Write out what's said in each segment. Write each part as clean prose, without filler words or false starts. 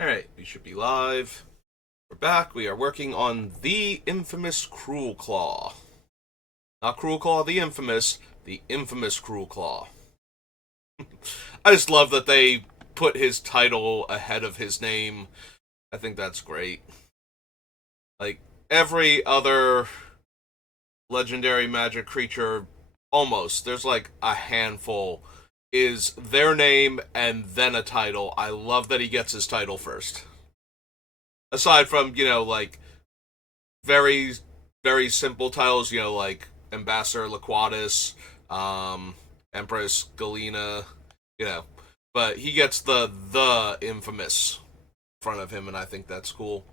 Alright, we should be live. We're back. We are working on the infamous Cruelclaw. Not Cruelclaw the infamous Cruelclaw. I just love that they put his title ahead of his name. I think that's great. Like, every other legendary magic creature, almost, there's like a handful, is their name and then a title. I love that he gets his title first. Aside from, like very very simple titles, like Ambassador Laquatus, um, Empress Galena, you know. But he gets the infamous in front of him, and I think that's cool.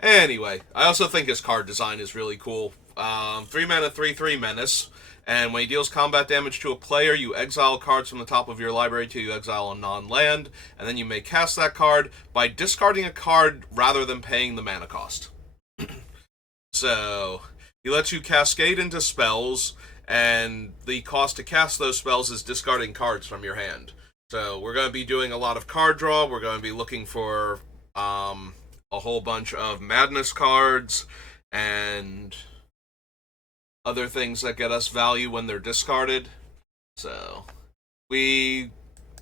Anyway, I also think his card design is really cool. 3 mana, 3/3 menace. And when he deals combat damage to a player, you exile cards from the top of your library till you exile a non-land, and then you may cast that card by discarding a card rather than paying the mana cost. So he lets you cascade into spells, and the cost to cast those spells is discarding cards from your hand. So we're going to be doing a lot of card draw. We're going to be looking for a whole bunch of madness cards and other things that get us value when they're discarded. So we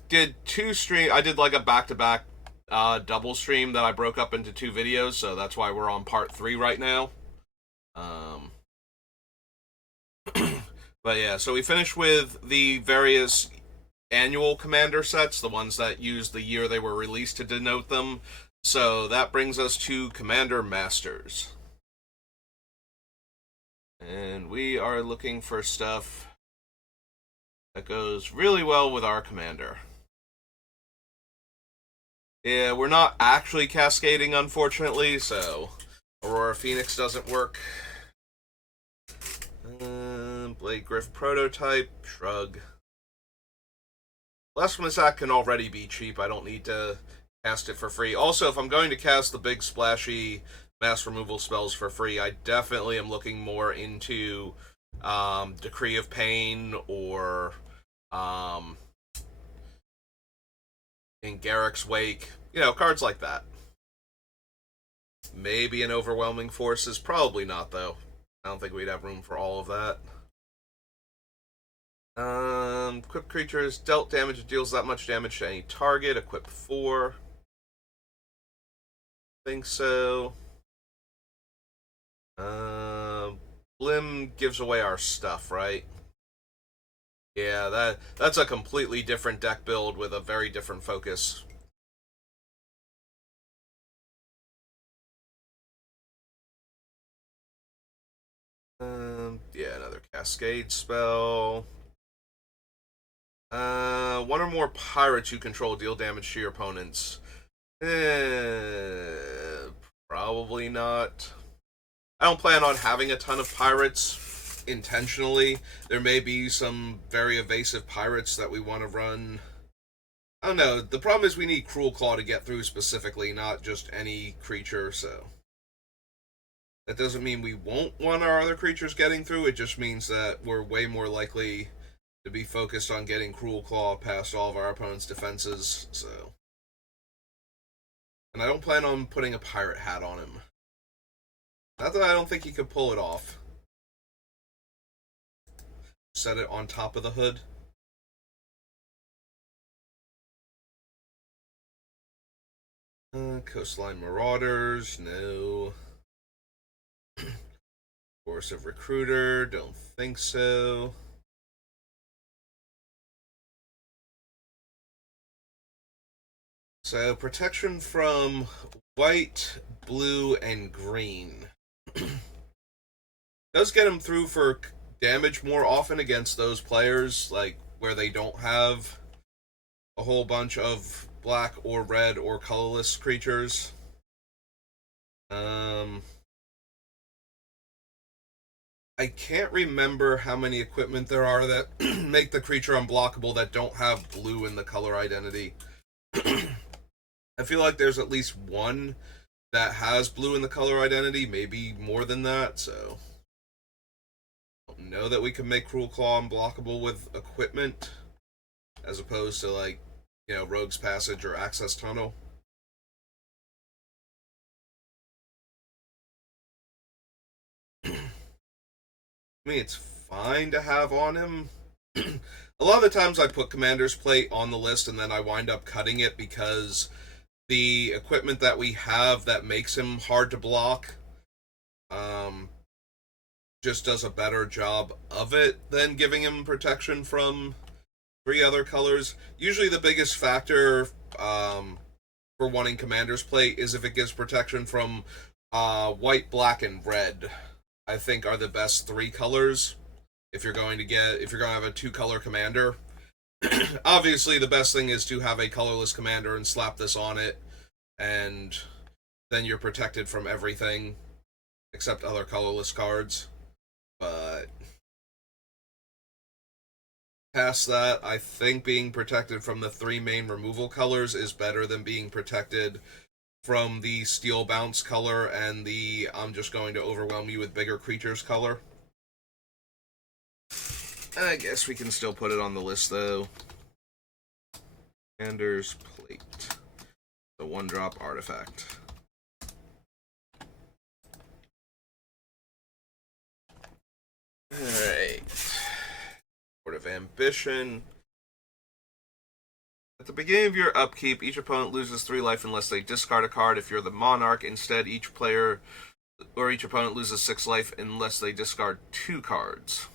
did two stream. I did like a back-to-back double stream that I broke up into two videos. So that's why we're on part 3 right now. Um, but yeah, so we finished with the various annual commander sets, the ones that use the year they were released to denote them. So that brings us to Commander Masters. And we are looking for stuff that goes really well with our commander. Yeah, we're not actually cascading, unfortunately, so Aurora Phoenix doesn't work. Blade Griff prototype, shrug. Blasphemous Act can already be cheap. I don't need to cast it for free. Also, if I'm going to cast the big splashy mass removal spells for free, I definitely am looking more into Decree of Pain or in Garrick's Wake. Cards like that. Maybe an Overwhelming Forces. Probably not, though. I don't think we'd have room for all of that. Equip creatures dealt damage deals that much damage to any target. Equip 4. Think so. Blim gives away our stuff, right? Yeah, that's a completely different deck build with a very different focus. Yeah, another Cascade spell. One or more pirates you control deal damage to your opponents. Probably not. I don't plan on having a ton of pirates intentionally. There may be some very evasive pirates that we want to run. I don't know. The problem is we need Cruelclaw to get through specifically, not just any creature, so. That doesn't mean we won't want our other creatures getting through, it just means that we're way more likely to be focused on getting Cruelclaw past all of our opponent's defenses, so. And I don't plan on putting a pirate hat on him. Not that I don't think he could pull it off. Set it on top of the hood. Coastline Marauders, no. Force of Recruiter, don't think so. So, protection from white, blue, and green. Does get him through for damage more often against those players, like, where they don't have a whole bunch of black or red or colorless creatures. I can't remember how many equipment there are that make the creature unblockable that don't have blue in the color identity. I feel like there's at least one that has blue in the color identity, maybe more than that, so. I don't know that we can make Cruelclaw unblockable with equipment, as opposed to, like, Rogue's Passage or Access Tunnel. I mean, it's fine to have on him. A lot of the times I put Commander's Plate on the list and then I wind up cutting it because the equipment that we have that makes him hard to block um, just does a better job of it than giving him protection from three other colors. Usually the biggest factor for wanting Commander's Plate is if it gives protection from white, black, and red. I think are the best three colors if you're going to have a two-color commander. Obviously, the best thing is to have a colorless commander and slap this on it, and then you're protected from everything except other colorless cards. But past that, I think being protected from the three main removal colors is better than being protected from the steel bounce color and the I'm just going to overwhelm you with bigger creatures color. I guess we can still put it on the list though. Commander's Plate. The 1-drop artifact. Alright. Court of Ambition. At the beginning of your upkeep, each opponent loses 3 life unless they discard a card. If you're the Monarch, instead each player or each opponent loses 6 life unless they discard 2 cards.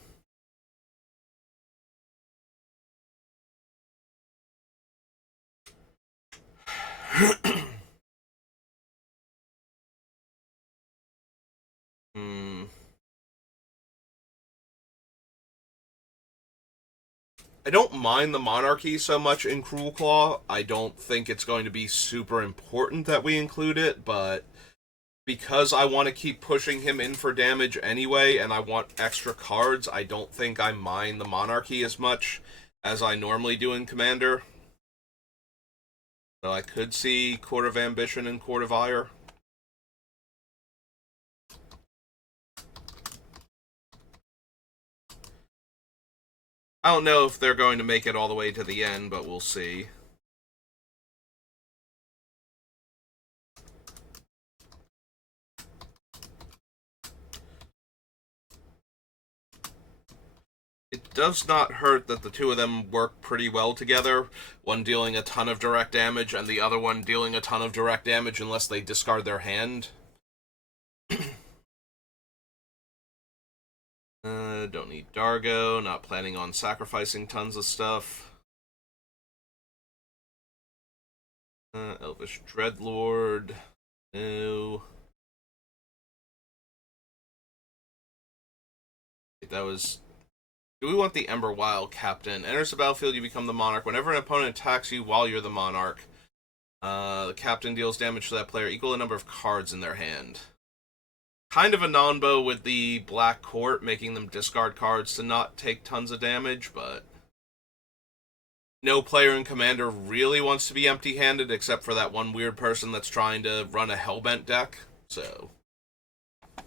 I don't mind the monarchy so much in Cruelclaw. I don't think it's going to be super important that we include it, but because I want to keep pushing him in for damage anyway, and I want extra cards, I don't think I mind the monarchy as much as I normally do in Commander. So I could see Court of Ambition and Court of Ire. I don't know if they're going to make it all the way to the end, but we'll see. It does not hurt that the two of them work pretty well together, one dealing a ton of direct damage and the other one dealing a ton of direct damage unless they discard their hand. Don't need Dargo, not planning on sacrificing tons of stuff. Elvish Dreadlord, no. That was... Do we want the Emberwild Captain? Enters the battlefield, you become the Monarch. Whenever an opponent attacks you while you're the Monarch, the Captain deals damage to that player equal to the number of cards in their hand. Kind of a non-bow with the Black Court, making them discard cards to not take tons of damage, but no player in Commander really wants to be empty-handed except for that one weird person that's trying to run a Hellbent deck, so... But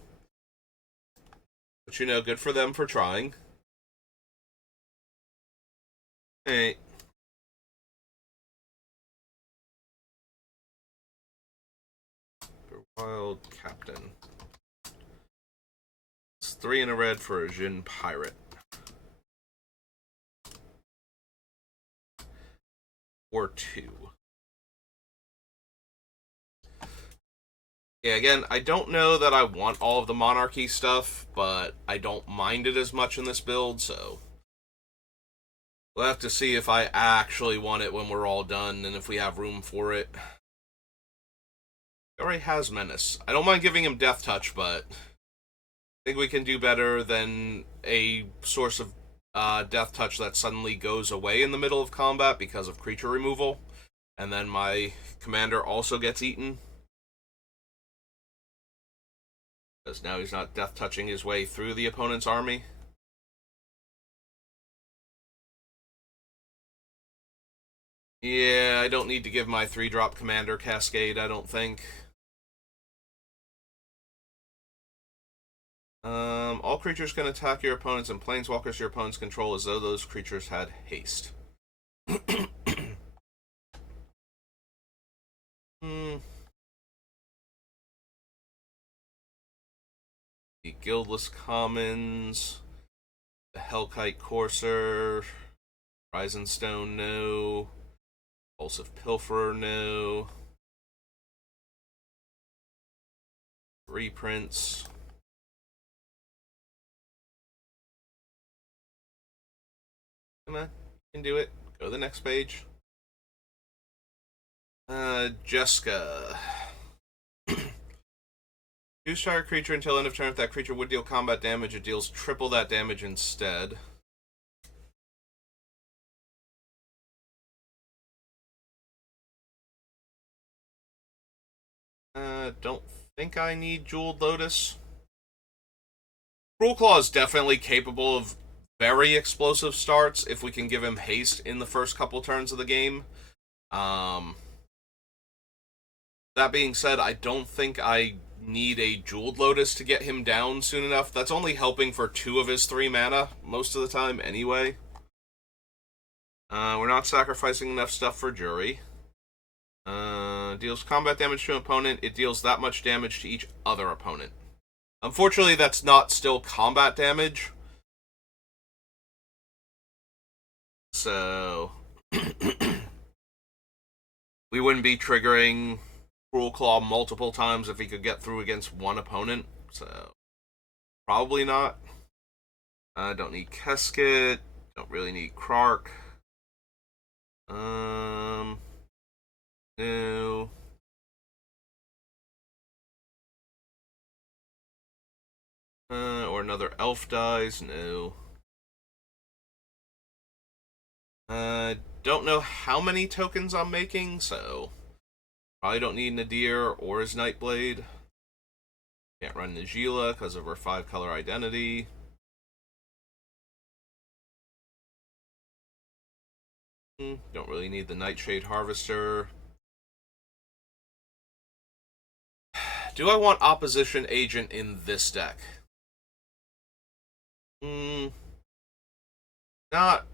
you know, good for them for trying. Hey. Wild Captain. It's 3 and a red for a Jin Pirate. Or 2. Yeah, again, I don't know that I want all of the Monarchy stuff, but I don't mind it as much in this build, so... We'll have to see if I actually want it when we're all done, and if we have room for it. He already has Menace. I don't mind giving him Death Touch, but... I think we can do better than a source of Death Touch that suddenly goes away in the middle of combat because of creature removal, and then my commander also gets eaten. Because now he's not Death Touching his way through the opponent's army. Yeah, I don't need to give my 3-drop commander Cascade, I don't think. All creatures can attack your opponents and planeswalkers your opponents control as though those creatures had haste. The Guildless Commons. The Hellkite Courser. Horizon Stone, no. Impulsive Pilferer, no. Reprints. Come on, you can do it. Go to the next page. Jessica. Choose target creature until end of turn. If that creature would deal combat damage, it deals triple that damage instead. Don't think I need Jeweled Lotus. Cruelclaw is definitely capable of very explosive starts if we can give him haste in the first couple turns of the game. That being said, I don't think I need a Jeweled Lotus to get him down soon enough. That's only helping for 2 of his 3 mana most of the time anyway. We're not sacrificing enough stuff for Jury. Deals combat damage to an opponent. It deals that much damage to each other opponent. Unfortunately, that's not still combat damage. So we wouldn't be triggering Cruelclaw multiple times if he could get through against one opponent. So probably not. Don't need Keskit. Don't really need Krark. No. Or another elf dies. No. Don't know how many tokens I'm making, so probably don't need Nadir or his Nightblade. Can't run Najila because of her 5-color identity. Don't really need the Nightshade Harvester. Do I want Opposition Agent in this deck? Not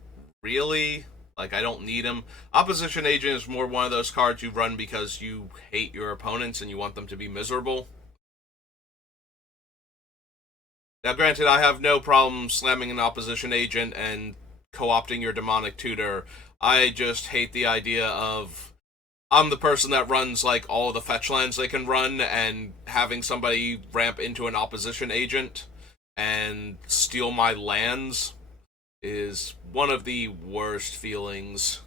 really. Like, I don't need him. Opposition Agent is more one of those cards you run because you hate your opponents and you want them to be miserable. Now, granted, I have no problem slamming an Opposition Agent and co-opting your Demonic Tutor. I just hate the idea of I'm the person that runs like all the fetch lands they can run, and having somebody ramp into an Opposition Agent and steal my lands is one of the worst feelings.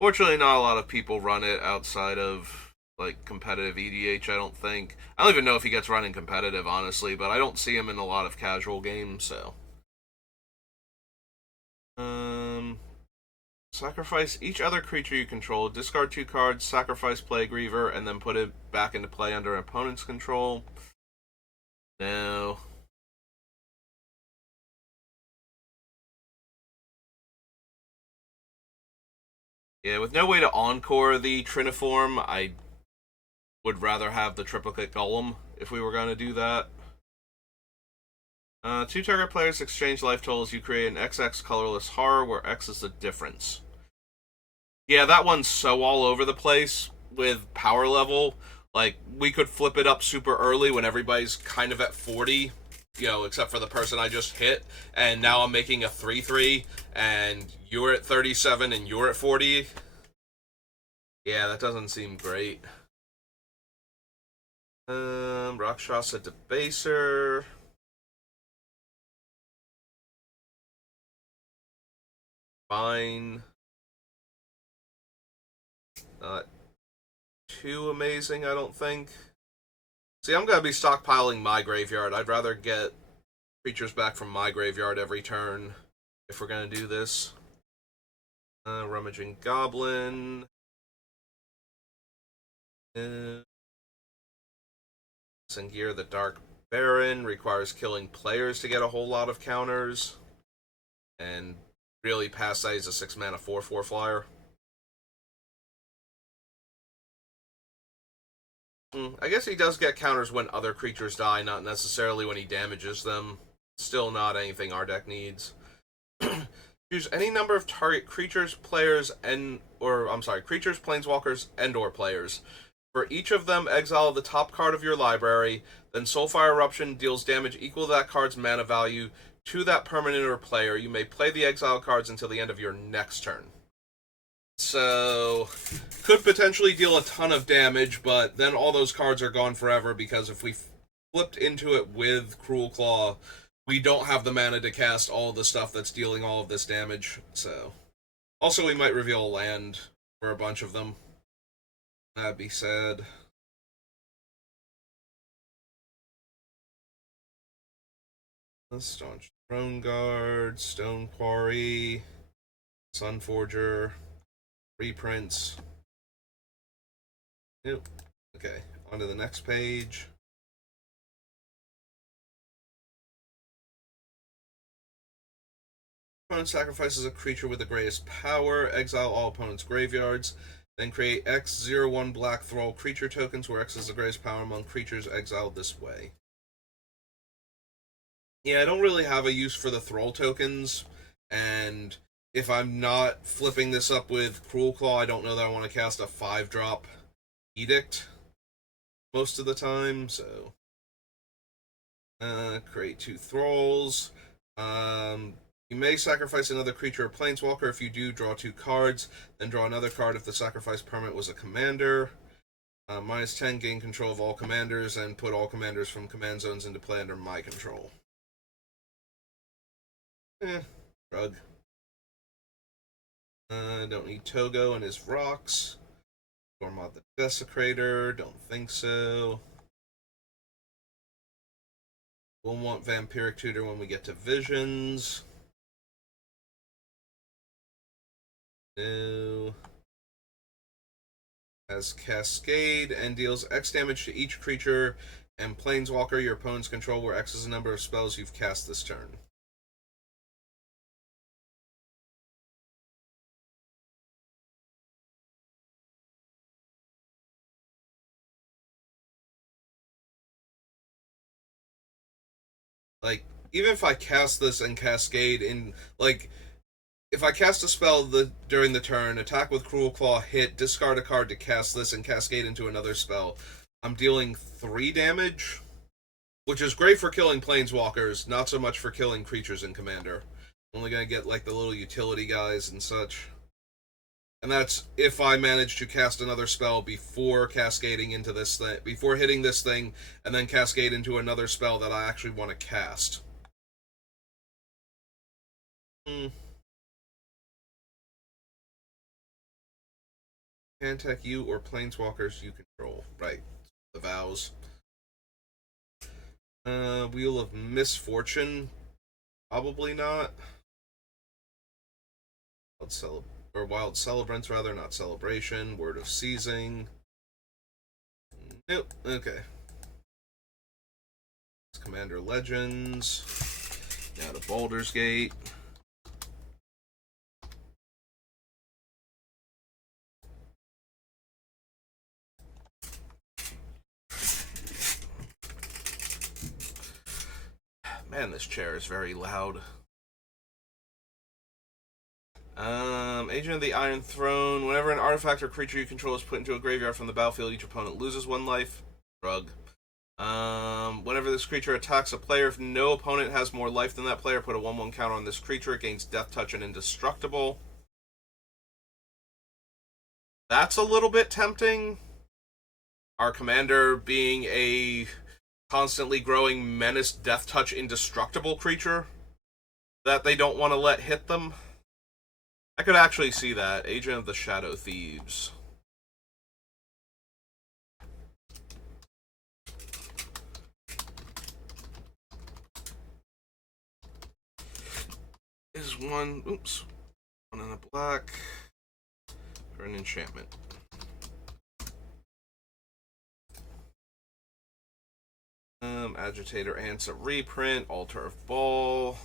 Fortunately, not a lot of people run it outside of like competitive EDH, I don't think. I don't even know if he gets run in competitive, honestly, but I don't see him in a lot of casual games, so. Sacrifice each other creature you control, discard 2 cards, sacrifice Plague Reaver, and then put it back into play under an opponent's control. No. Yeah, with no way to encore the Triniform, I would rather have the Triplicate Golem if we were going to do that. 2 target players exchange life totals. You create an XX colorless horror where X is the difference. Yeah, that one's so all over the place with power level. Like, we could flip it up super early when everybody's kind of at 40, you know, except for the person I just hit, and now I'm making a 3-3, and you're at 37 and you're at 40. Yeah, that doesn't seem great. Rakshasa Debaser. Fine. Not too amazing, I don't think. See, I'm going to be stockpiling my graveyard. I'd rather get creatures back from my graveyard every turn if we're going to do this. Rummaging Goblin. Sengir the Dark Baron requires killing players to get a whole lot of counters. And really, past that, he's a 6-mana 4/4 flyer. I guess he does get counters when other creatures die, not necessarily when he damages them. Still not anything our deck needs. Choose any number of target creatures, players, creatures, planeswalkers, and/or players. For each of them, exile the top card of your library. Then Soulfire Eruption deals damage equal to that card's mana value to that permanent or player, you may play the exile cards until the end of your next turn. So, could potentially deal a ton of damage, but then all those cards are gone forever because if we flipped into it with Cruelclaw, we don't have the mana to cast all the stuff that's dealing all of this damage. So, also we might reveal a land for a bunch of them. That'd be sad. Staunch Throne Guard, Stone Quarry, Sunforger, reprints. Nope. Okay, on to the next page. Opponent sacrifices a creature with the greatest power, exile all opponents' graveyards, then create X01 black thrall creature tokens where X is the greatest power among creatures exiled this way. Yeah, I don't really have a use for the thrall tokens, and if I'm not flipping this up with Cruelclaw, I don't know that I want to cast a 5-drop Edict most of the time, so create 2 thralls. You may sacrifice another creature or planeswalker. If you do, draw 2 cards, then draw another card if the sacrifice permanent was a commander. -10, gain control of all commanders, and put all commanders from command zones into play under my control. Shrug. Don't need Togo and his rocks. Gormod the Desecrator, don't think so. We'll want Vampiric Tutor when we get to Visions. No. Has Cascade and deals X damage to each creature and planeswalker your opponent's control, where X is the number of spells you've cast this turn. Like, even if I cast this and Cascade in, like, if I cast a spell during the turn, attack with Cruelclaw, hit, discard a card to cast this, and Cascade into another spell, I'm dealing 3 damage, which is great for killing planeswalkers, not so much for killing creatures in Commander. I'm only going to get, like, the little utility guys and such. And that's if I manage to cast another spell before cascading into this thing, before hitting this thing, and then cascade into another spell that I actually want to cast. Contact you or planeswalkers you control. Right. The vows. Wheel of Misfortune. Probably not. Wild Celebrants, rather, not Celebration. Word of Seizing. Nope. Okay. Commander Legends. Now to Baldur's Gate. Man, this chair is very loud. Agent of the Iron Throne. Whenever an artifact or creature you control is put into a graveyard from the battlefield, each opponent loses 1 life. Shrug. Whenever this creature attacks a player, if no opponent has more life than that player, put a 1/1 counter on this creature. It gains Death Touch and Indestructible. That's a little bit tempting. Our commander being a constantly growing menace, Death Touch, Indestructible creature that they don't want to let hit them. I could actually see that. Agent of the Shadow Thieves. Is one, oops, 1 in a black for an enchantment. Agitator Ants, a reprint. Altar of Ball.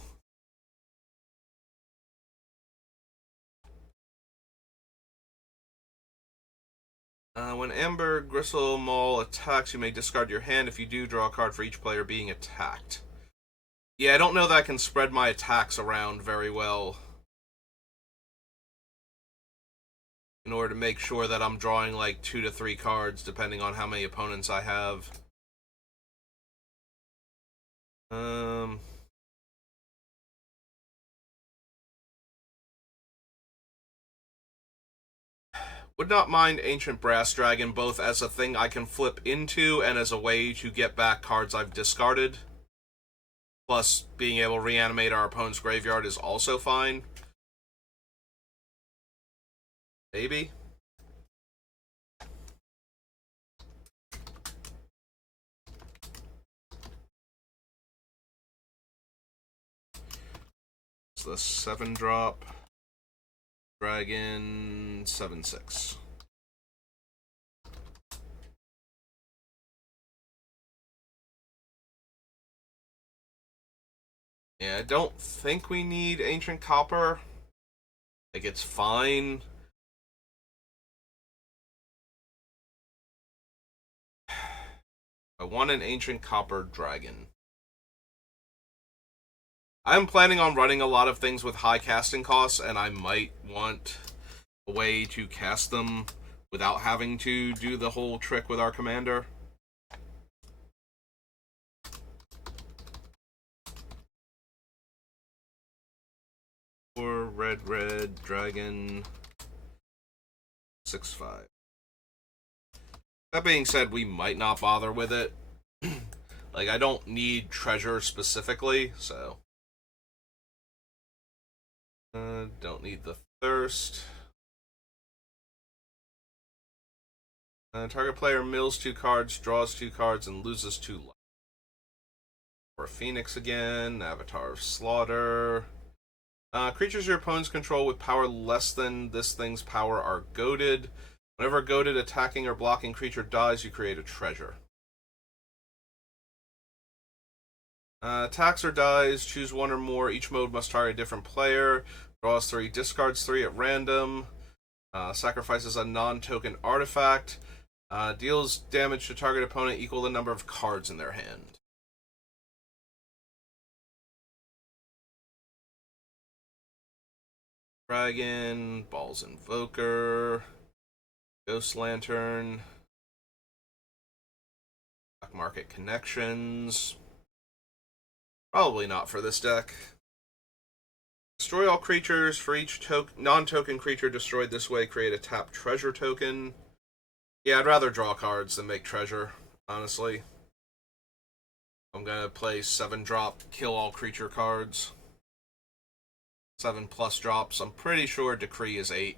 When Amber Gristle Maul attacks, you may discard your hand. If you do, draw a card for each player being attacked. Yeah, I don't know that I can spread my attacks around very well in order to make sure that I'm drawing like 2 to 3 cards, depending on how many opponents I have. Would not mind Ancient Brass Dragon, both as a thing I can flip into and as a way to get back cards I've discarded. Plus, being able to reanimate our opponent's graveyard is also fine. Maybe. It's the 7-drop. Dragon 7/6. Yeah, I don't think we need Ancient Copper. Like, it's fine. I want an Ancient Copper Dragon. I'm planning on running a lot of things with high casting costs, and I might want a way to cast them without having to do the whole trick with our commander. Or red dragon 6/5. That being said, we might not bother with it. Like, I don't need treasure specifically, so don't need the thirst. Target player mills 2 cards, draws 2 cards, and loses 2 life. For Phoenix again, Avatar of Slaughter. Creatures your opponents control with power less than this thing's power are goaded. Whenever a goaded attacking or blocking creature dies, you create a treasure. Attacks or dies, choose one or more. Each mode must target a different player. Draws 3, discards 3 at random. Sacrifices a non-token artifact. Deals damage to target opponent equal to the number of cards in their hand. Dragon, Balls Invoker, Ghost Lantern, Black Market Connections. Probably not for this deck. Destroy all creatures. For each non-token creature destroyed this way, create a tap treasure token. Yeah, I'd rather draw cards than make treasure, honestly. I'm gonna play 7-drop, kill all creature cards. 7+ drops. I'm pretty sure Decree is 8.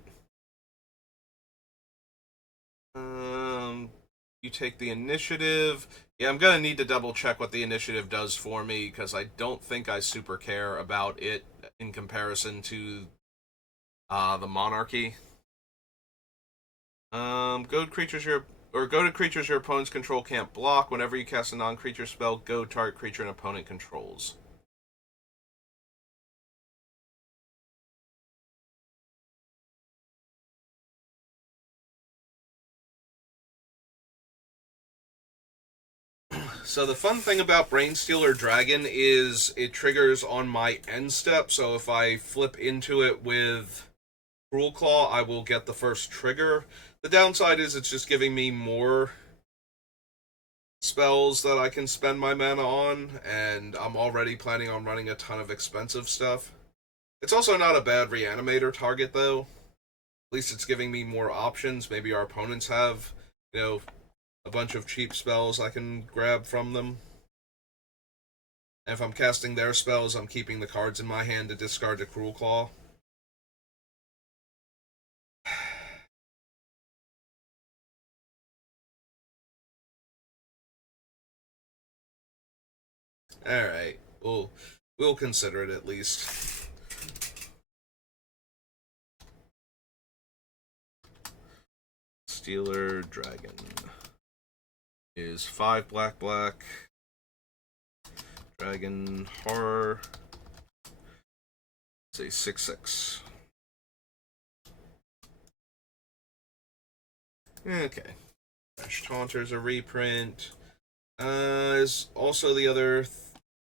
You take the initiative. Yeah, I'm gonna need to double check what the initiative does for me, because I don't think I super care about it in comparison to the Monarchy. Goad creatures goaded creatures your opponent's control can't block. Whenever you cast a non-creature spell, goad target creature an opponent controls. So the fun thing about Brainstealer Dragon is it triggers on my end step, so if I flip into it with Cruelclaw, I will get the first trigger. The downside is it's just giving me more spells that I can spend my mana on, and I'm already planning on running a ton of expensive stuff. It's also not a bad reanimator target, though. At least it's giving me more options. Maybe our opponents have, a bunch of cheap spells I can grab from them. And if I'm casting their spells, I'm keeping the cards in my hand to discard the Cruelclaw. Alright, we'll consider it at least. Stealer Dragon is 5 black. Dragon Horror. It's a 6/6. Okay. Fresh Taunter's a reprint. Is also the other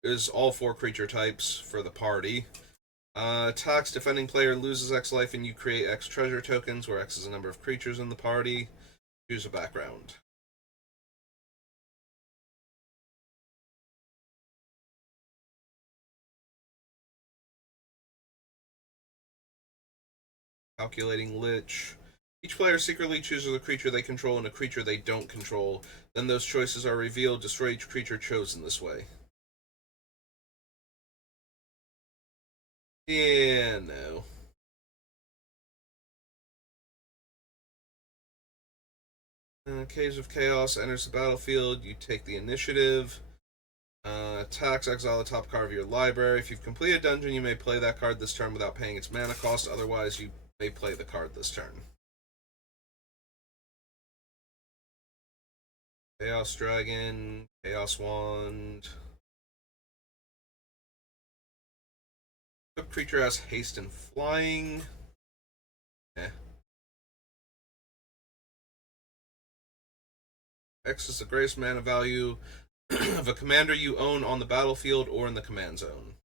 is all 4 creature types for the party. Attacks defending player loses X life and you create X treasure tokens, where X is the number of creatures in the party. Choose a background. Calculating Lich. Each player secretly chooses a creature they control and a creature they don't control. Then those choices are revealed. Destroy each creature chosen this way. Yeah, no. Caves of Chaos enters the battlefield. You take the initiative. Attacks, exile the top card of your library. If you've completed a dungeon, you may play that card this turn without paying its mana cost. Otherwise, you may play the card this turn. Chaos Dragon, Chaos Wand. Equipped creature has haste and flying. Eh. X is the greatest mana value of a commander you own on the battlefield or in the command zone.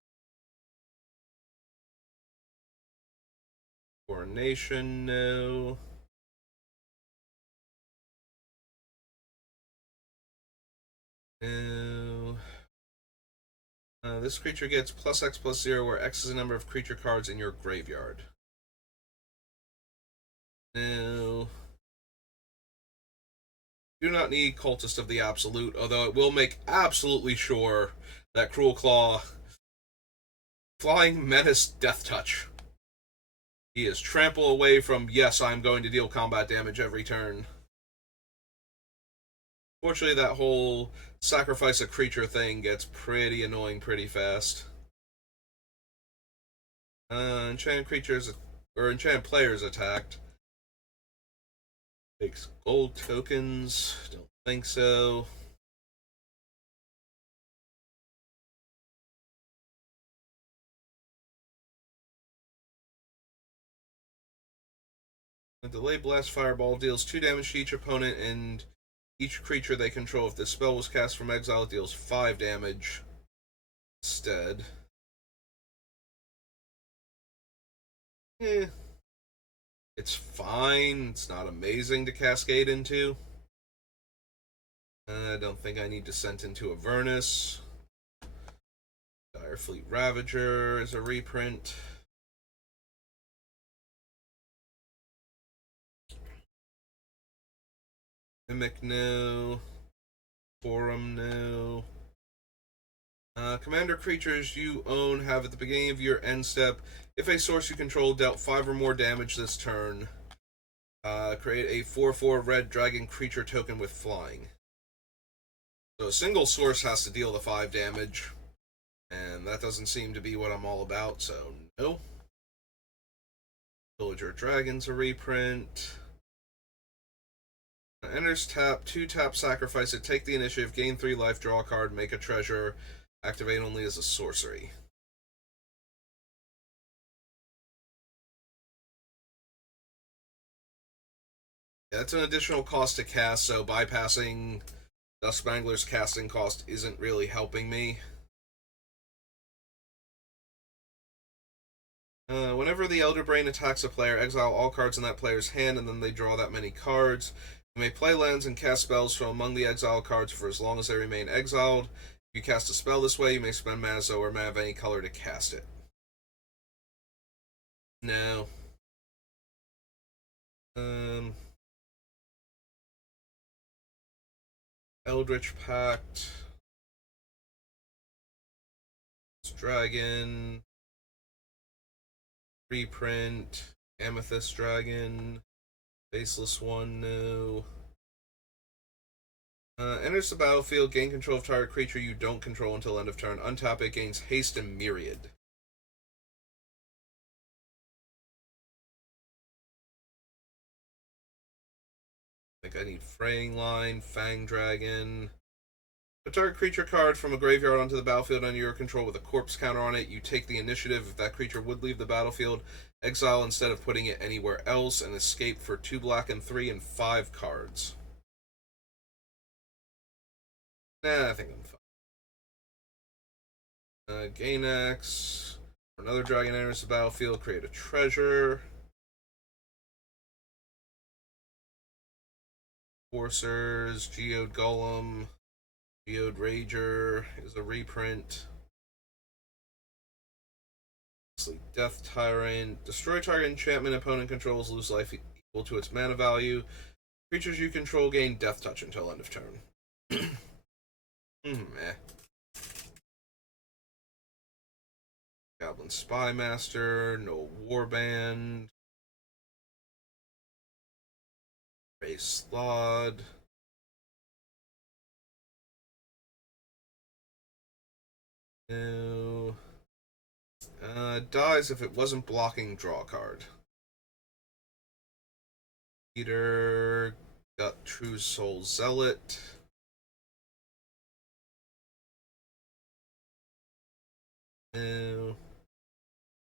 Coronation, no. No. This creature gets +X+0, where X is the number of creature cards in your graveyard. No. Do not need Cultist of the Absolute, although it will make absolutely sure that Cruelclaw Flying Menace Death Touch. He is trample away from, yes, I'm going to deal combat damage every turn. Fortunately, that whole sacrifice a creature thing gets pretty annoying pretty fast. Enchanted creatures, or enchanted players attacked. Takes gold tokens. Don't think so. The Delay Blast Fireball deals 2 damage to each opponent and each creature they control. If this spell was cast from exile, it deals 5 damage instead. Eh. It's fine. It's not amazing to cascade into. I don't think I need Descent into Avernus. Direfleet Ravager is a reprint. Mimic, no. Forum, no. Commander creatures you own have at the beginning of your end step, if a source you control dealt 5 or more damage this turn, create a 4/4 red dragon creature token with flying. So a single source has to deal the 5 damage, and that doesn't seem to be what I'm all about, so no. Villager Dragon's a reprint. Enters tap, 2 tap, sacrifice it, take the initiative, gain 3 life, draw a card, make a treasure, activate only as a sorcery. Yeah, that's an additional cost to cast, so bypassing Dustmangler's casting cost isn't really helping me. Whenever the Elder Brain attacks a player, exile all cards in that player's hand, and then they draw that many cards. You may play lands and cast spells from among the exiled cards for as long as they remain exiled. If you cast a spell this way, you may spend mana or mana of any color to cast it. No. Eldritch Pact. Dragon. Reprint. Amethyst Dragon. Faceless one, no. Enters the battlefield, gain control of target creature you don't control until end of turn. Untap it, gains haste and myriad. I think I need Fraying Line, Fang Dragon. A target creature card from a graveyard onto the battlefield under your control with a corpse counter on it. You take the initiative. If that creature would leave the battlefield, exile instead of putting it anywhere else, and escape for 2 black and 3 and 5 cards. Nah, I think I'm fine. Gainax. Another dragon enters the battlefield, create a treasure. Forcers, Geode Golem, Geode Rager is a reprint. Death Tyrant. Destroy target enchantment opponent controls, lose life equal to its mana value. Creatures you control gain Death Touch until end of turn. Meh. Goblin Spymaster, no Warband. Base Slod. No. Dies if it wasn't blocking draw card. Peter got True Soul Zealot. No.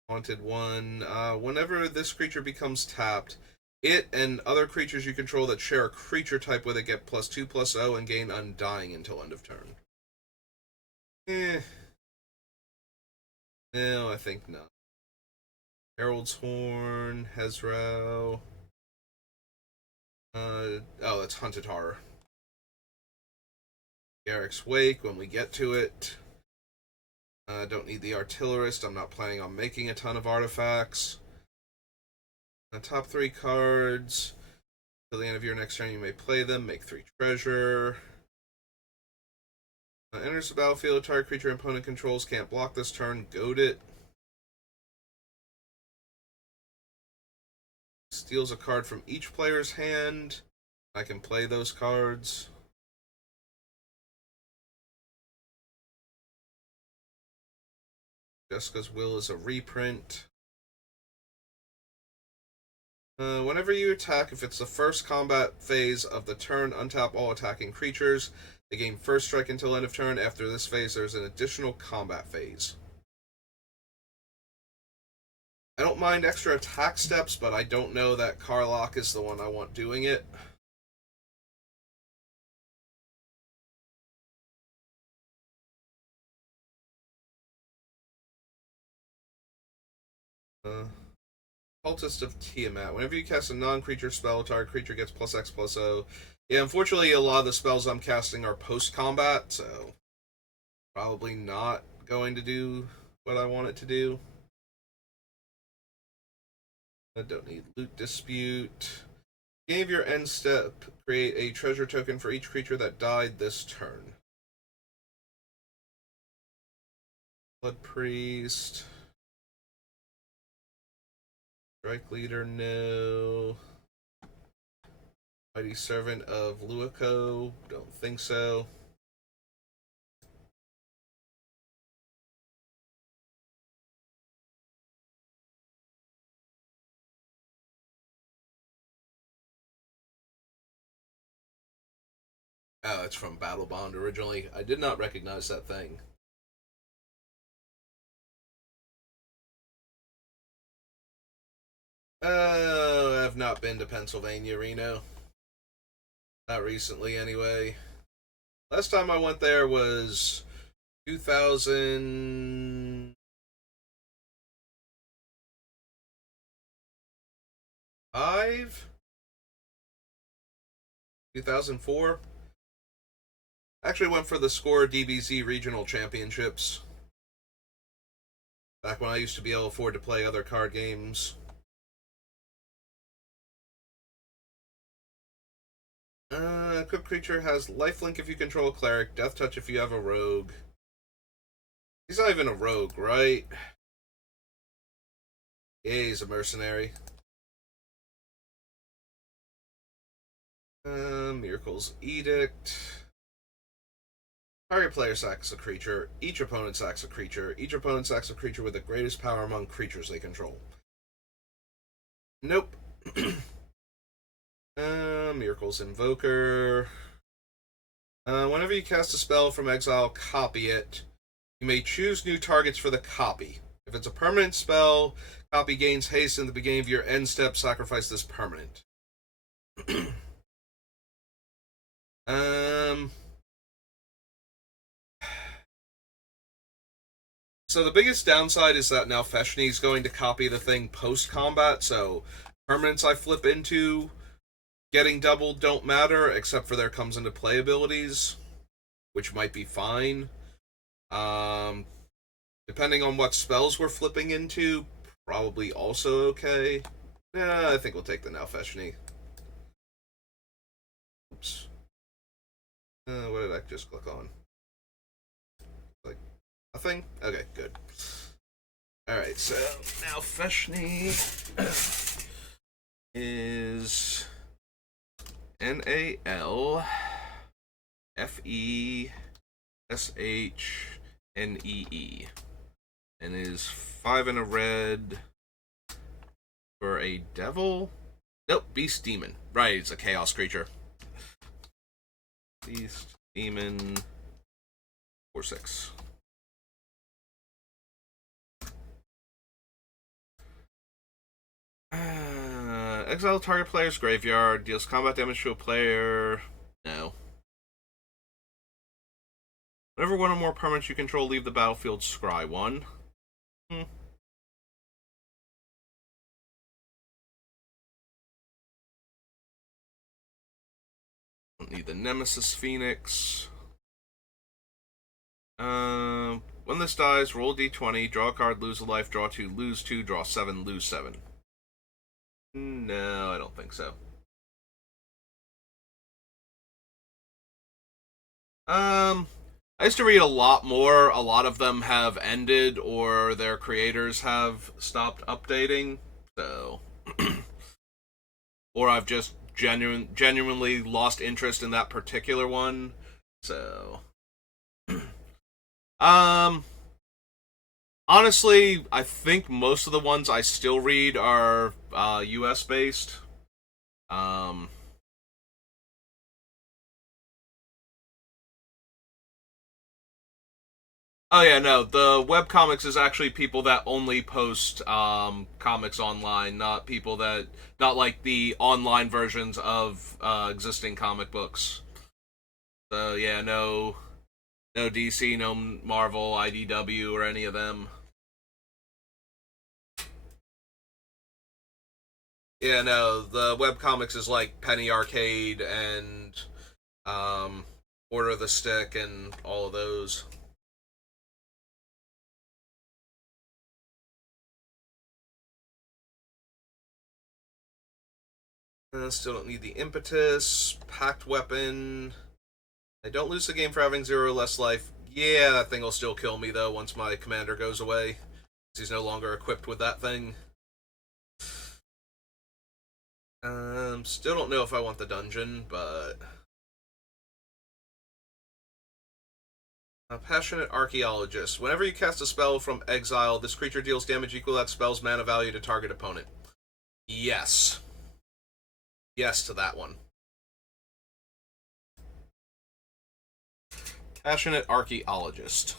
Haunted one. Whenever this creature becomes tapped, it and other creatures you control that share a creature type with it get +2/+0 and gain Undying until end of turn. No, I think not. Herald's Horn, Hezro. Oh, that's Hunted Horror. Garrick's Wake when we get to it. Don't need the Artillerist. I'm not planning on making a ton of artifacts. Top 3 cards. Till the end of your next turn, you may play them. Make 3 treasure. Enters the battlefield. Target creature opponent controls can't block this turn. Goad it. Steals a card from each player's hand. I can play those cards. Jessica's Will is a reprint. Whenever you attack, if it's the first combat phase of the turn, untap all attacking creatures. They gain first strike until end of turn. After this phase, there's an additional combat phase. I don't mind extra attack steps, but I don't know that Karlach is the one I want doing it. Cultist of Tiamat. Whenever you cast a non-creature spell, target creature gets +X/+0. Yeah, unfortunately, a lot of the spells I'm casting are post-combat, so probably not going to do what I want it to do. I don't need Loot Dispute. Beginning of your end step, create a treasure token for each creature that died this turn. Blood Priest. Strike Leader, no. Mighty Servant of Luoco, don't think so. Oh, it's from Battle Bond originally. I did not recognize that thing. Oh, I've not been to Pennsylvania, Reno. Not recently, anyway. Last time I went there was 2005? 2004? Actually went for the Score DBZ Regional Championships. Back when I used to be able to afford to play other card games. Equipped creature has lifelink if you control a cleric, death touch if you have a rogue. He's not even a rogue, right? Yeah, he's a mercenary. Miracle's Edict. Target player sacks a creature. Each opponent sacks a creature. Each opponent sacks a creature with the greatest power among creatures they control. Nope. Miracle's Invoker. Whenever you cast a spell from exile, copy it. You may choose new targets for the copy. If it's a permanent spell, copy gains haste in the beginning of your end step, sacrifice this permanent. So the biggest downside is that now Feshni is going to copy the thing post-combat, so permanents I flip into getting doubled don't matter, except for there comes into play abilities, which might be fine. Depending on what spells we're flipping into, probably also okay. Yeah, I think we'll take the Now Feshni. Oops. What did I just click on? Like, nothing? Okay, good. Alright, so Now Feshni is NALFESHNEE and is 5 and a red for a devil. Nope, Beast Demon. Right, it's a chaos creature. Beast Demon 4/6. Exile target player's graveyard, deals combat damage to a player. No. Whenever one or more permanents you control leave the battlefield, scry one. Don't need the Nemesis Phoenix. When this dies, roll a d20, draw a card, lose a life, draw 2, lose 2, draw 7, lose 7. No, I don't think so. I used to read a lot more. A lot of them have ended or their creators have stopped updating. So, or I've just genuinely lost interest in that particular one. So, honestly, I think most of the ones I still read are US based. Oh yeah, no. The webcomics is actually people that only post comics online, not people that not like the online versions of existing comic books. So yeah, no DC, no Marvel, IDW, or any of them. Yeah, no. The webcomics is like Penny Arcade and um, Order of the Stick and all of those. Still don't need the impetus. Packed weapon. I don't lose the game for having 0 or less life. Yeah, that thing will still kill me though once my commander goes away. He's no longer equipped with that thing. Still don't know if I want the dungeon, but a passionate archaeologist. Whenever you cast a spell from exile, this creature deals damage equal to that spell's mana value to target opponent. Yes. Yes to that one. Passionate archaeologist.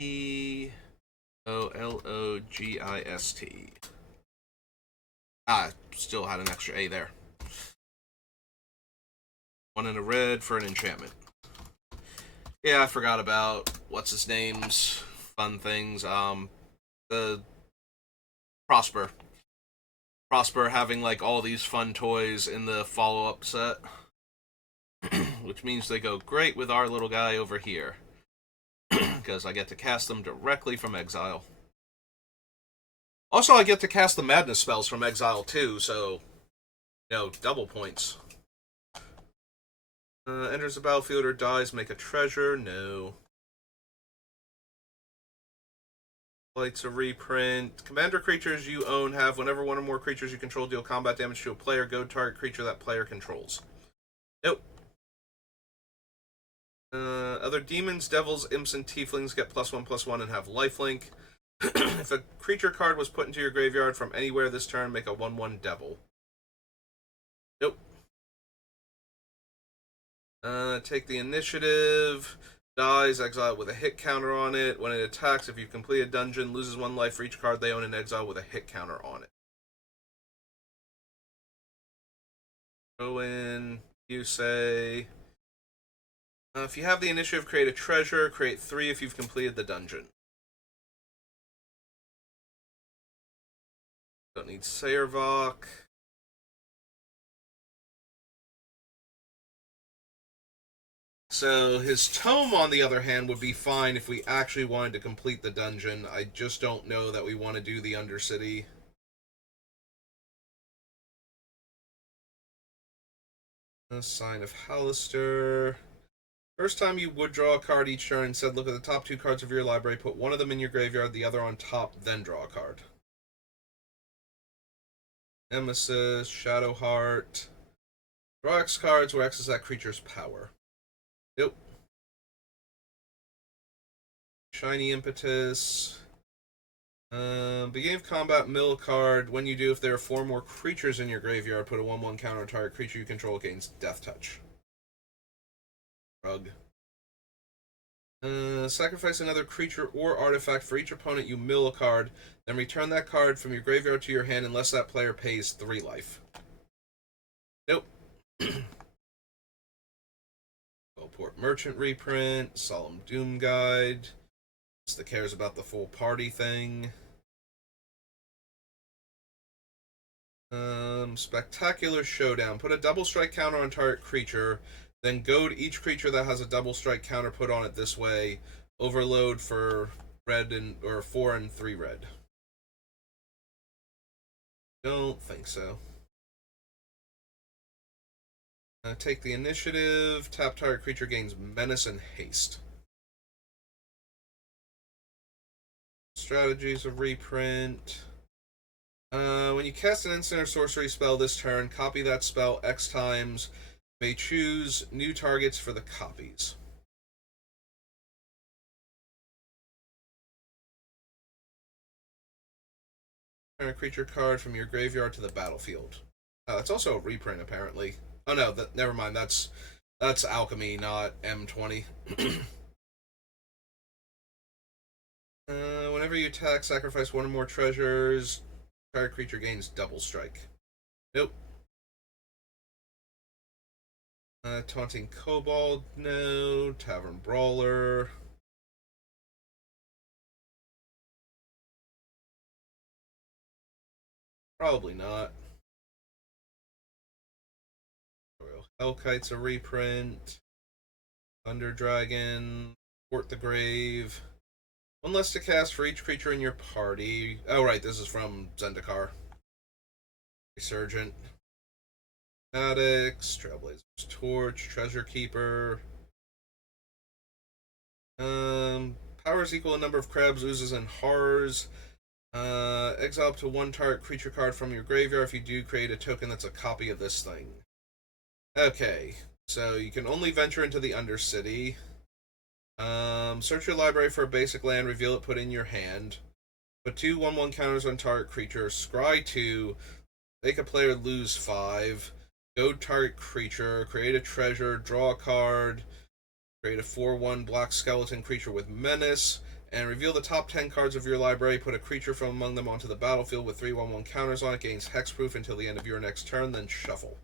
EOLOGIST. Ah, still had an extra A there. 1 in a red for an enchantment. Yeah, I forgot about what's his name's fun things. The Prosper. Prosper having like all these fun toys in the follow-up set, which means they go great with our little guy over here because I get to cast them directly from exile. Also, I get to cast the madness spells from exile too, so double points. Enters the battlefield or dies, make a treasure. No. Lights a reprint. Commander creatures you own have whenever one or more creatures you control deal combat damage to a player, go target creature that player controls. Nope. Other demons, devils, imps, and tieflings get +1/+1 and have lifelink. If a creature card was put into your graveyard from anywhere this turn, make a 1/1 devil. Nope. Take the initiative. Dies, exile with a hit counter on it. When it attacks, if you complete a dungeon, loses 1 life for each card they own in exile with a hit counter on it. Go in. You say... if you have the initiative, create a treasure. Create 3 if you've completed the dungeon. Don't need Sayervok. So his tome, on the other hand, would be fine if we actually wanted to complete the dungeon. I just don't know that we want to do the Undercity. A Sign of Hallister. First time you would draw a card each turn. Instead, look at the top 2 cards of your library, put one of them in your graveyard, the other on top, then draw a card. Nemesis, Shadowheart. Draw X cards where X is that creature's power. Nope. Shiny Impetus. Beginning of combat, mill card. When you do, if there are 4 more creatures in your graveyard, put a 1/1 counter on target creature you control against Death Touch. Rug. Sacrifice another creature or artifact for each opponent you mill a card, then return that card from your graveyard to your hand unless that player pays 3 life. Nope. Bellport Merchant reprint, Solemn Doom Guide. It's the cares about the full party thing. Spectacular Showdown. Put a double strike counter on target creature, then goad each creature that has a double strike counter put on it this way. Overload for red or 4 and 3 red. Don't think so. Take the initiative. Tap target creature gains menace and haste. Strategies of reprint. When you cast an instant or sorcery spell this turn, copy that spell X times. May choose new targets for the copies. Turn a creature card from your graveyard to the battlefield. It's also a reprint, apparently. Oh no, never mind. That's alchemy, not M20. Whenever you attack, sacrifice 1 or more treasures. Target creature gains double strike. Nope. Taunting Kobold, no. Tavern Brawler. Probably not. Royal Hellkite's a reprint. Thunder Dragon. Port the Grave. 1 less to cast for each creature in your party. Oh, right, this is from Zendikar. Resurgent. Fanatics, Trailblazer's Torch, Treasure Keeper. Powers equal a number of crabs, oozes, and horrors. Exile up to 1 target creature card from your graveyard. If you do, create a token that's a copy of this thing. Okay, so you can only venture into the Undercity. Search your library for a basic land, reveal it, put in your hand. Put 2 1/1 counters on target creature. Scry 2. Make a player lose 5. Go target creature. Create a treasure. Draw a card. Create a 4/1 black skeleton creature with menace. And reveal the top 10 cards of your library. Put a creature from among them onto the battlefield with 3 1/1 counters on it. Gains hexproof until the end of your next turn. Then shuffle.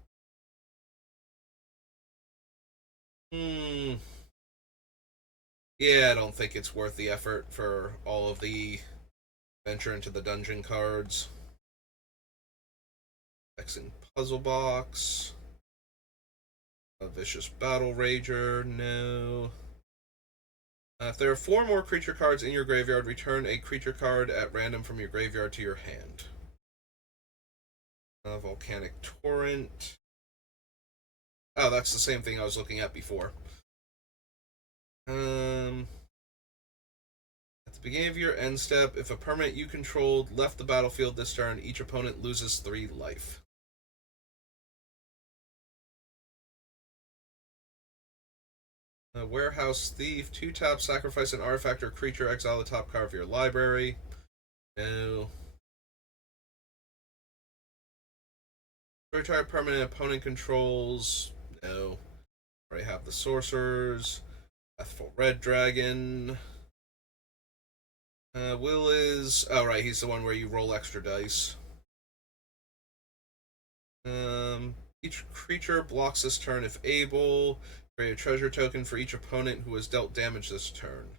Yeah, I don't think it's worth the effort for all of the venture into the dungeon cards. Hexing Puzzle Box. A Vicious Battle Rager, no. If there are 4 more creature cards in your graveyard, return a creature card at random from your graveyard to your hand. Volcanic Torrent. Oh, that's the same thing I was looking at before. At the beginning of your end step, if a permanent you controlled left the battlefield this turn, each opponent loses 3 life. Warehouse Thief. 2 tap, sacrifice an artifact or creature, exile the top card of your library. No. Retire permanent opponent controls. No. Already have the sorcerers. Deathful Red Dragon. Will is... Oh, right, he's the one where you roll extra dice. Each creature blocks this turn if able. Create a treasure token for each opponent who has dealt damage this turn.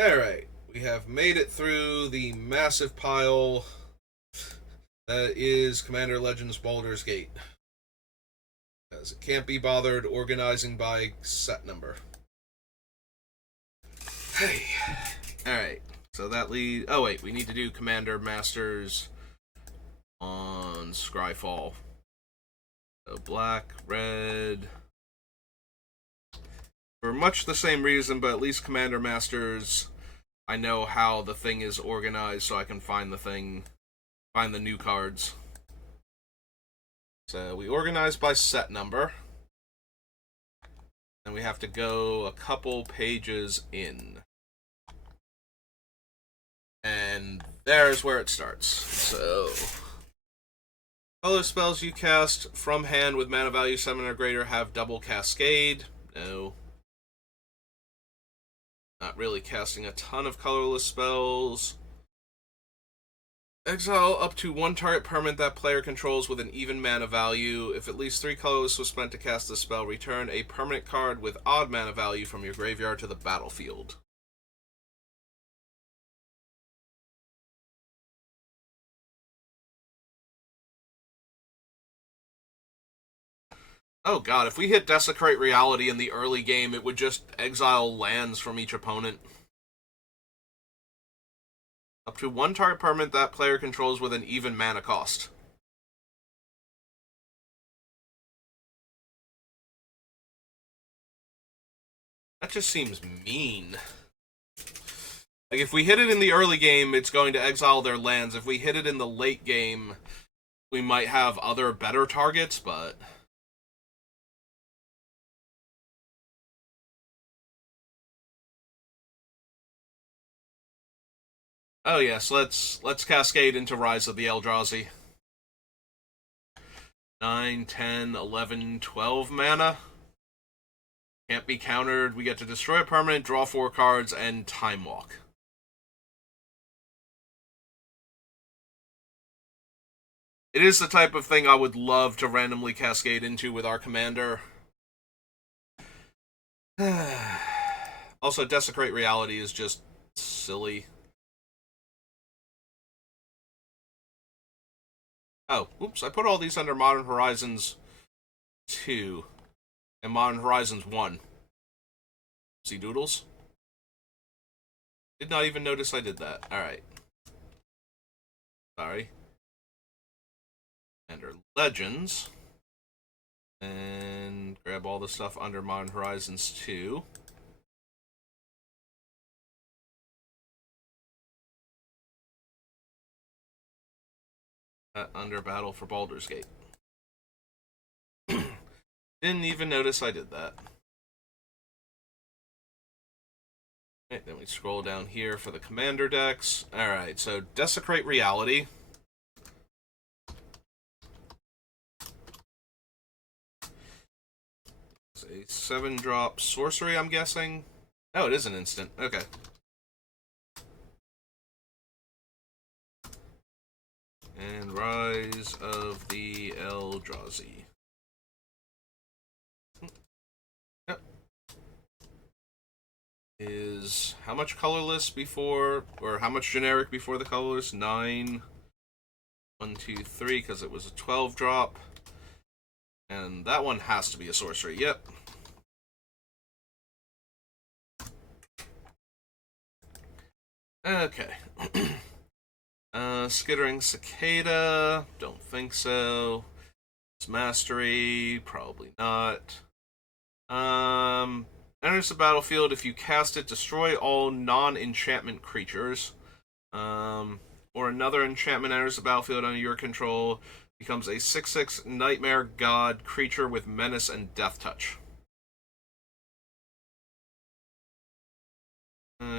Alright, we have made it through the massive pile that is Commander Legends Baldur's Gate. because it can't be bothered organizing by set number. Hey. Alright. So that leads... Oh, wait. We need to do Commander Masters on Scryfall. So black, red... For much the same reason, but at least Commander Masters, I know how the thing is organized, so I can find the new cards. So we organize by set number. And we have to go a couple pages in. And there's where it starts. So, color spells you cast from hand with mana value 7 or greater have double cascade. No. Not really casting a ton of colorless spells. Exile up to one target permanent that player controls with an even mana value. If at least 3 colorless was spent to cast the spell, return a permanent card with odd mana value from your graveyard to the battlefield. Oh god, if we hit Desecrate Reality in the early game, it would just exile lands from each opponent. Up to one target permanent that player controls with an even mana cost. That just seems mean. Like, if we hit it in the early game, it's going to exile their lands. If we hit it in the late game, we might have other better targets, but... Oh yes, let's cascade into Rise of the Eldrazi. 9, 10, 11, 12 mana. Can't be countered. We get to destroy a permanent, draw 4 cards, and Time Walk. It is the type of thing I would love to randomly cascade into with our commander. Also, Desecrate Reality is just silly. Oh, oops, I put all these under Modern Horizons 2 and Modern Horizons 1. See doodles? Did not even notice I did that. Alright. Sorry. Under Legends. And grab all the stuff under Modern Horizons 2. Under Battle for Baldur's Gate. Didn't even notice I did that. Okay, then we scroll down here for the commander decks. Alright, so Desecrate Reality. It's a 7-drop sorcery, I'm guessing. Oh, it is an instant. Okay. And Rise of the Eldrazi. Yep. Is how much colorless before, or how much generic before the colorless? 9. 1, 2, 3, because it was a 12-drop. And that one has to be a sorcery. Yep. Okay. Skittering Cicada. Don't think so. It's Mastery. Probably not. Enters the battlefield. If you cast it, destroy all non-enchantment creatures. Or another enchantment enters the battlefield under your control. Becomes a 6/6 Nightmare God creature with Menace and Death Touch.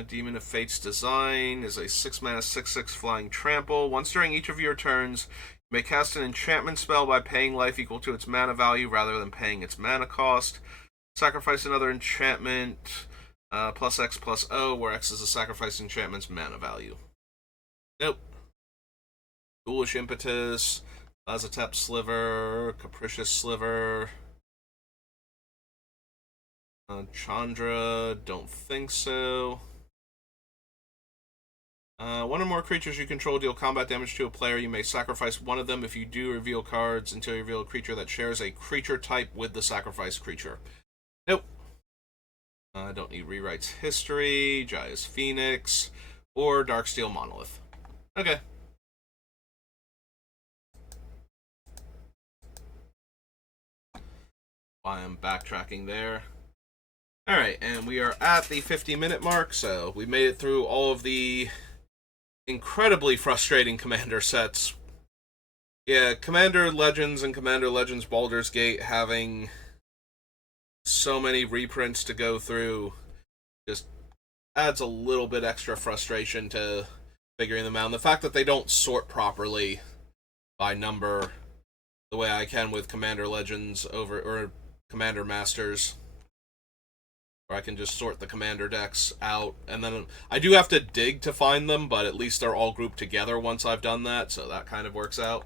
Demon of Fate's Design is a 6 mana 6/6 flying trample. Once during each of your turns, you may cast an enchantment spell by paying life equal to its mana value rather than paying its mana cost. Sacrifice another enchantment, plus X plus O, where X is the sacrifice enchantment's mana value. Nope. Ghoulish Impetus, Lazatep Sliver, Capricious Sliver. Chandra, don't think so. One or more creatures you control deal combat damage to a player. You may sacrifice one of them. If you do reveal cards until you reveal a creature that shares a creature type with the sacrificed creature. Nope. I don't need Rewrites History, Jaya's Phoenix, or Darksteel Monolith. Okay. Why I'm backtracking there. Alright, and we are at the 50-minute mark, so we made it through all of the incredibly frustrating Commander sets. Yeah, Commander Legends and Commander Legends Baldur's Gate having so many reprints to go through just adds a little bit extra frustration to figuring them out. And the fact that they don't sort properly by number the way I can with Commander Legends or Commander Masters, where I can just sort the Commander decks out, and then I do have to dig to find them, but at least they're all grouped together once I've done that, so that kind of works out.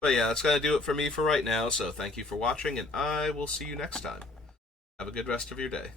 But yeah, that's going to do it for me for right now, so thank you for watching, and I will see you next time. Have a good rest of your day.